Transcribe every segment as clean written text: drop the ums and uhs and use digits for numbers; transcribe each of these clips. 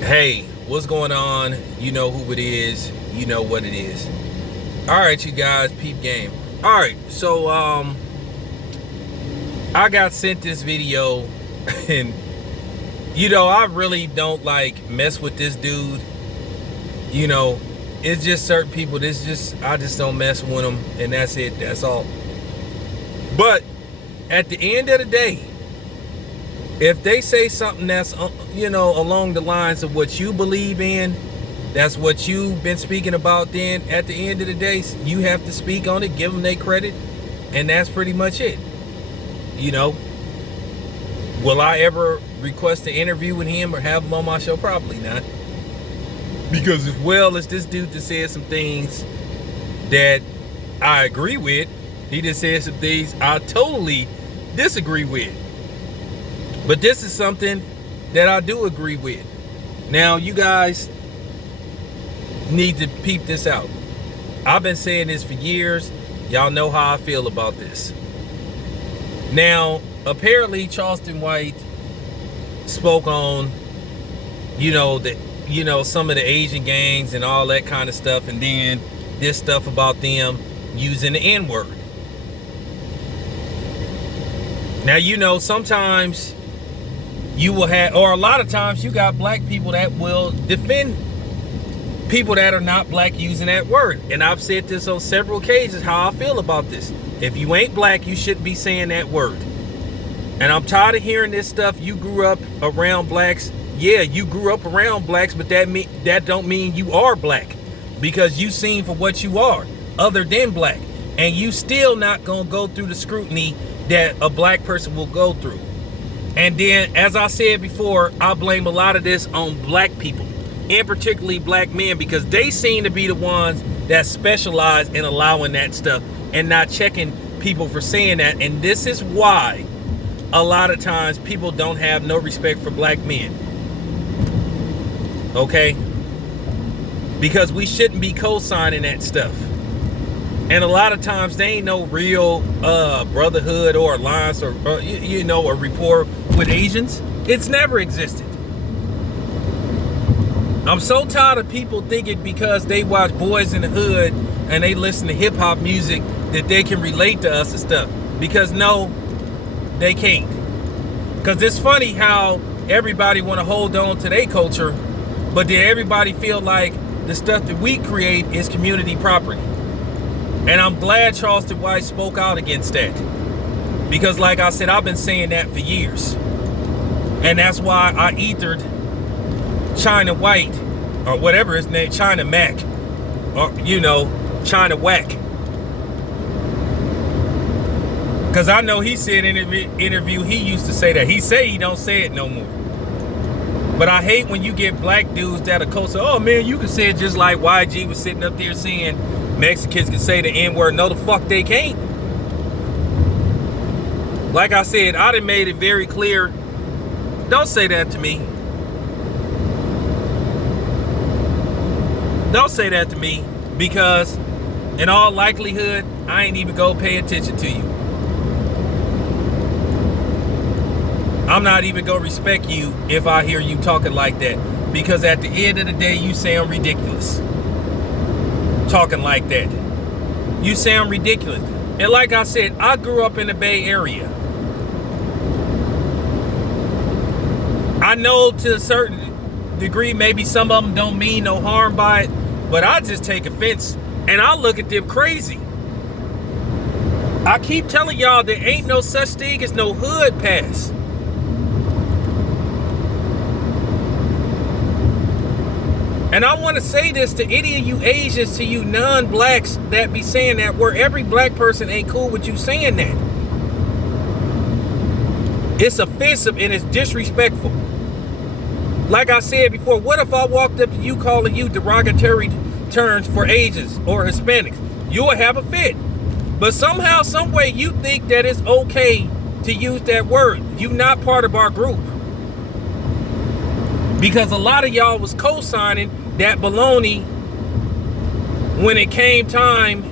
Hey, what's going on? You know who it is. You know what it is. All right, you guys, peep game. All right, so I got sent this video, and I really don't like mess with this dude. It's just certain people. I just don't mess with them, and that's it. That's all. But at the end of the day, if they say something that's along the lines of what you believe in, that's what you've been speaking about, then at the end of the day you have to speak on it, give them their credit, and that's pretty much it. Will I ever request an interview with him or have him on my show? Probably not, because as well as this dude that said some things that I agree with, he just said some things I totally disagree with. But this is something that I do agree with. Now, you guys need to peep this out. I've been saying this for years. Y'all know how I feel about this. Now, apparently Charleston White spoke on, some of the Asian gangs and all that kind of stuff, and then this stuff about them using the N-word. Now, sometimes you will have, or a lot of times you got black people that will defend people that are not black using that word. And I've said this on several occasions how I feel about this. If you ain't black, you shouldn't be saying that word. And I'm tired of hearing this stuff. You grew up around blacks. Yeah, you grew up around blacks, but that don't mean you are black, because you seen for what you are other than black. And you still not gonna go through the scrutiny that a black person will go through. And then, as I said before, I blame a lot of this on black people, and particularly black men, because they seem to be the ones that specialize in allowing that stuff and not checking people for saying that. And this is why a lot of times people don't have no respect for black men. Okay? Because we shouldn't be co-signing that stuff. And a lot of times they ain't no real brotherhood or alliance or a rapport with Asians. It's never existed. I'm so tired of people thinking because they watch Boys in the Hood and they listen to hip hop music that they can relate to us and stuff. Because no, they can't. Because it's funny how everybody want to hold on to their culture, but then everybody feel like the stuff that we create is community property. And I'm glad Charleston White spoke out against that. Because like I said, I've been saying that for years. And that's why I ethered China White, or whatever his name, China Mac, or China Whack. Because I know he said in an interview he used to say that. He say he don't say it no more. But I hate when you get black dudes that are close. Oh man, you can say it just like YG was sitting up there saying Mexicans can say the N-word. No, the fuck they can't. Like I said, I done made it very clear. Don't say that to me. Don't say that to me, because in all likelihood, I ain't even go pay attention to you. I'm not even gonna respect you if I hear you talking like that, because at the end of the day, you sound ridiculous. Talking like that. You sound ridiculous. And like I said, I grew up in the Bay Area. I know to a certain degree, maybe some of them don't mean no harm by it, but I just take offense and I look at them crazy. I keep telling y'all there ain't no such thing as no hood pass. And I want to say this to any of you Asians, to you non-blacks that be saying that, where every black person ain't cool with you saying that. It's offensive and it's disrespectful. Like I said before, what if I walked up to you calling you derogatory terms for Asians or Hispanics? You would have a fit. But somehow, some way, you think that it's okay to use that word. You're not part of our group. Because a lot of y'all was co-signing that baloney when it came time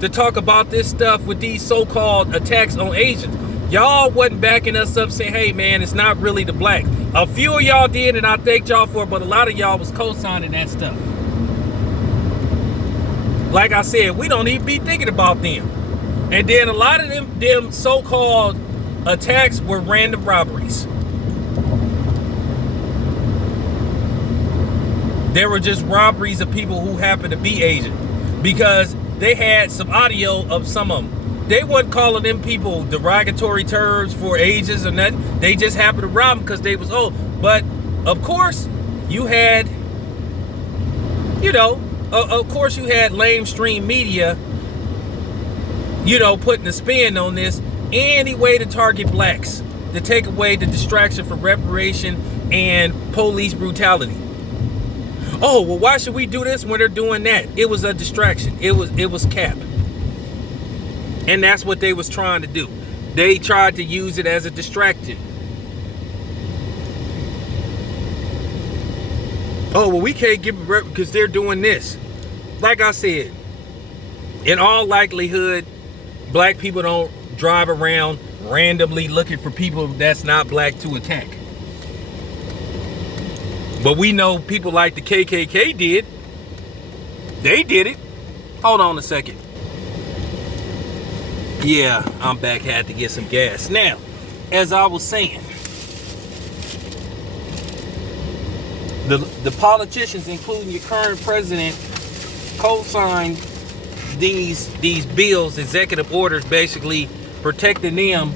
to talk about this stuff with these so-called attacks on Asians. Y'all wasn't backing us up saying, hey man, it's not really the blacks. A few of y'all did, and I thank y'all for it, but a lot of y'all was co-signing that stuff. Like I said, we don't even be thinking about them. And then a lot of them so-called attacks were random robberies. There were just robberies of people who happened to be Asian, because they had some audio of some of them. They wasn't calling them people derogatory terms for ages or nothing. They just happened to rob them because they was old. But of course, you had, of course you had lamestream media, putting a spin on this any way to target blacks, to take away the distraction from reparation and police brutality. Oh, well, why should we do this when they're doing that? It was a distraction. It was cap. And that's what they was trying to do. They tried to use it as a distraction. Oh, well, we can't give them because they're doing this. Like I said, in all likelihood, black people don't drive around randomly looking for people that's not black to attack. But we know people like the KKK did. They did it. Hold on a second. Yeah, I'm back. Had to get some gas. Now, as I was saying, the politicians, including your current president, co-signed these bills, executive orders, basically protecting them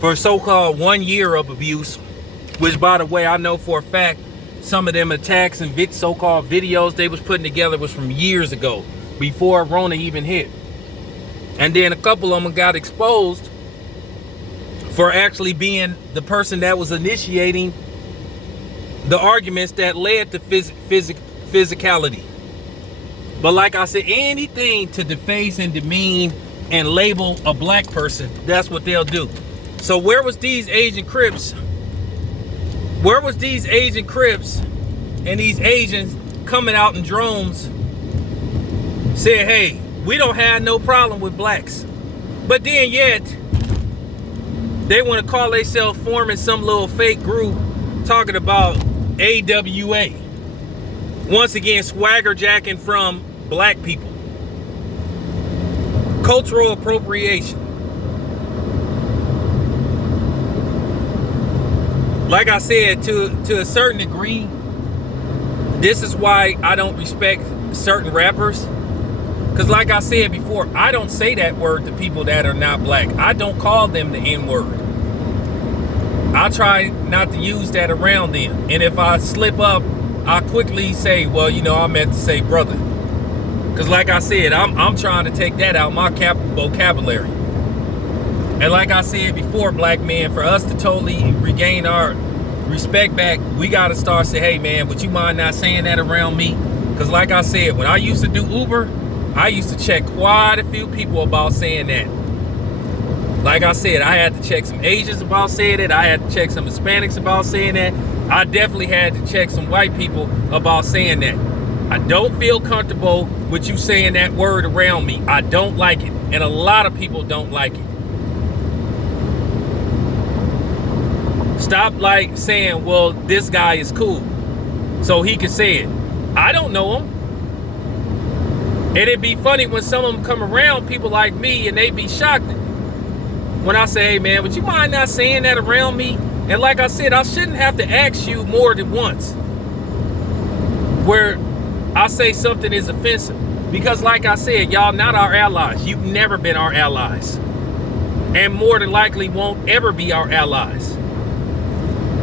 for so-called 1 year of abuse. Which, by the way, I know for a fact some of them attacks and so-called videos they was putting together was from years ago, before Rona even hit. And then a couple of them got exposed for actually being the person that was initiating the arguments that led to physicality. But like I said, anything to deface and demean and label a black person, that's what they'll do. So where was these Asian Crips? Where was these Asian Crips and these Asians coming out in drones saying, hey, we don't have no problem with blacks? But then yet, they want to call themselves forming some little fake group talking about AWA. Once again, swagger jacking from black people. Cultural appropriation. Like I said, to a certain degree, this is why I don't respect certain rappers. Because like I said before, I don't say that word to people that are not black. I don't call them the N-word. I try not to use that around them. And if I slip up, I quickly say, well, I meant to say brother. Because like I said, I'm trying to take that out my vocabulary. And like I said before, black men, for us to totally regain our respect back, we got to start saying, hey, man, would you mind not saying that around me? Because like I said, when I used to do Uber, I used to check quite a few people about saying that. Like I said, I had to check some Asians about saying it. I had to check some Hispanics about saying that. I definitely had to check some white people about saying that. I don't feel comfortable with you saying that word around me. I don't like it. And a lot of people don't like it. Stop saying, well, this guy is cool, so he can say it. I don't know him. And it'd be funny when some of them come around, people like me, and they be shocked when I say, hey, man, would you mind not saying that around me? And like I said, I shouldn't have to ask you more than once where I say something is offensive. Because like I said, y'all not our allies. You've never been our allies. And more than likely won't ever be our allies.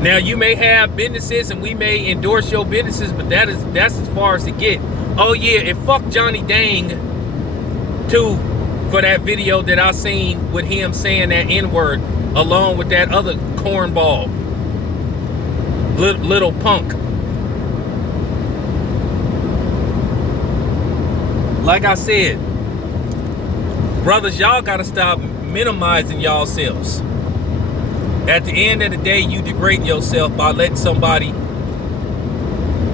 Now, you may have businesses and we may endorse your businesses, but that's as far as it get. Oh, yeah, and fuck Johnny Dang, too, for that video that I seen with him saying that N-word, along with that other cornball, little punk. Like I said, brothers, y'all got to stop minimizing y'allselves. At the end of the day, you degrade yourself by letting somebody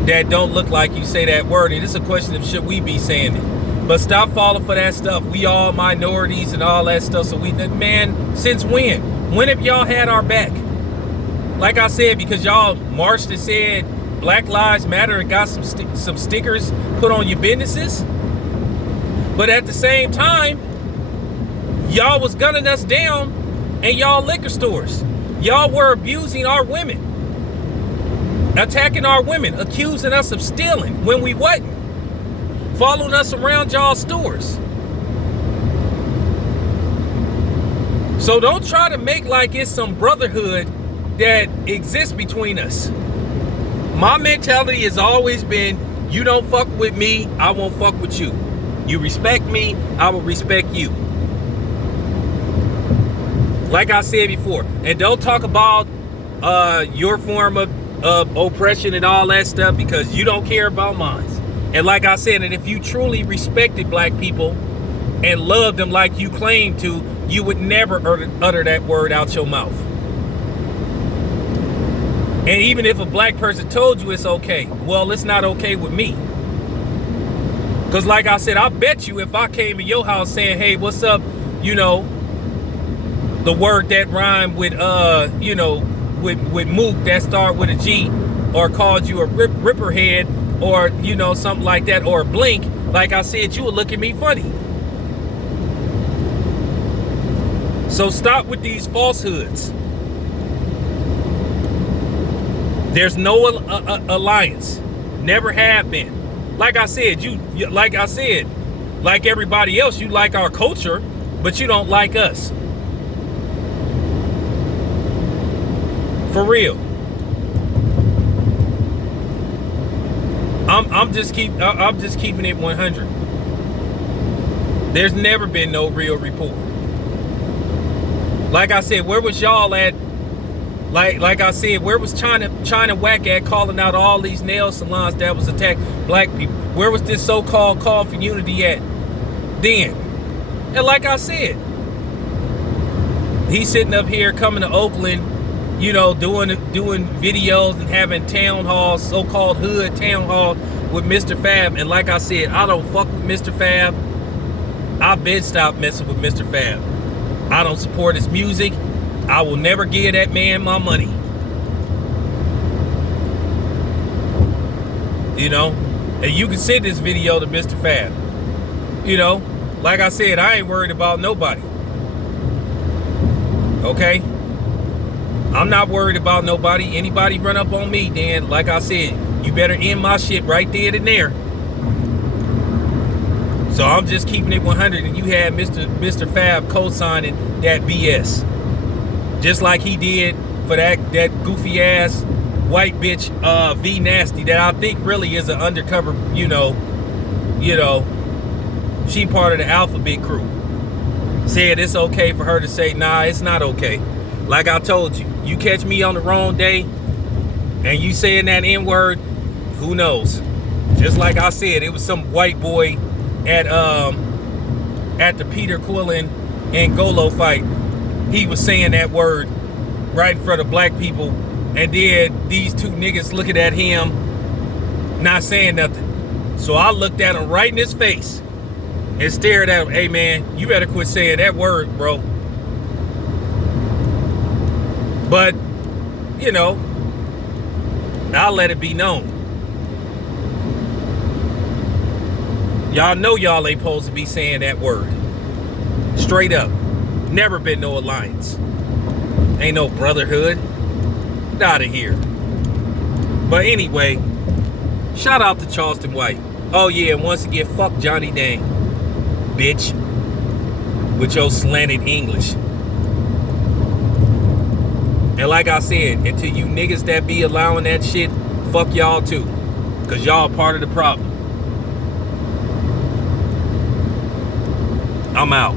that don't look like you say that word. And it's a question of should we be saying it. But stop falling for that stuff. We all minorities and all that stuff. So man, since when? When have y'all had our back? Like I said, because y'all marched and said Black Lives Matter and got some stickers put on your businesses. But at the same time, y'all was gunning us down in y'all liquor stores. Y'all were abusing our women, attacking our women, accusing us of stealing when we wasn't, following us around y'all stores. So don't try to make like it's some brotherhood that exists between us. My mentality has always been, you don't fuck with me, I won't fuck with you. You respect me, I will respect you. Like I said before, and don't talk about your form of oppression and all that stuff, because you don't care about mine. And like I said, and if you truly respected black people and loved them like you claim to, you would never utter that word out your mouth. And even if a black person told you it's okay, well, it's not okay with me. Because like I said, I bet you if I came to your house saying, hey, what's up, you know, the word that rhymed with, you know, with mook that start with a G, or called you a ripperhead, or, you know, something like that, or blink, like I said, you would look at me funny. So stop with these falsehoods. There's no alliance. Never have been. Like I said, like everybody else, you like our culture, but you don't like us. For real. I'm just keeping it 100. There's never been no real rapport. Like I said, where was y'all at? Like I said, where was China Whack at calling out all these nail salons that was attacked black people? Where was this so-called call for unity at then? And like I said, he's sitting up here coming to Oakland, you know, doing videos and having town halls, so-called hood town halls with Mr. Fab. And like I said, I don't fuck with Mr. Fab. I've been stopped messing with Mr. Fab. I don't support his music. I will never give that man my money. You know? And you can send this video to Mr. Fab. You know? Like I said, I ain't worried about nobody. Okay? I'm not worried about nobody. Anybody run up on me, then, like I said, you better end my shit right there and there. So I'm just keeping it 100, and you had Mr. Fab co-signing that BS. Just like he did for that goofy ass white bitch V Nasty that I think really is an undercover, you know, she part of the Alphabet crew. Said it's okay for her to say, nah, it's not okay. Like I told you, you catch me on the wrong day and you saying that N-word, who knows? Just like I said, it was some white boy at the Peter Quillen and Golo fight. He was saying that word right in front of black people, and then these two niggas looking at him not saying nothing. So I looked at him right in his face and stared at him. Hey man, you better quit saying that word, bro. But, you know, I'll let it be known. Y'all know y'all ain't supposed to be saying that word. Straight up. Never been no alliance. Ain't no brotherhood. Out of here. But anyway, shout out to Charleston White. Oh yeah, and once again, fuck Johnny Dang. Bitch. With your slanted English. And like I said, and to you niggas that be allowing that shit, fuck y'all too. Cause y'all part of the problem. I'm out.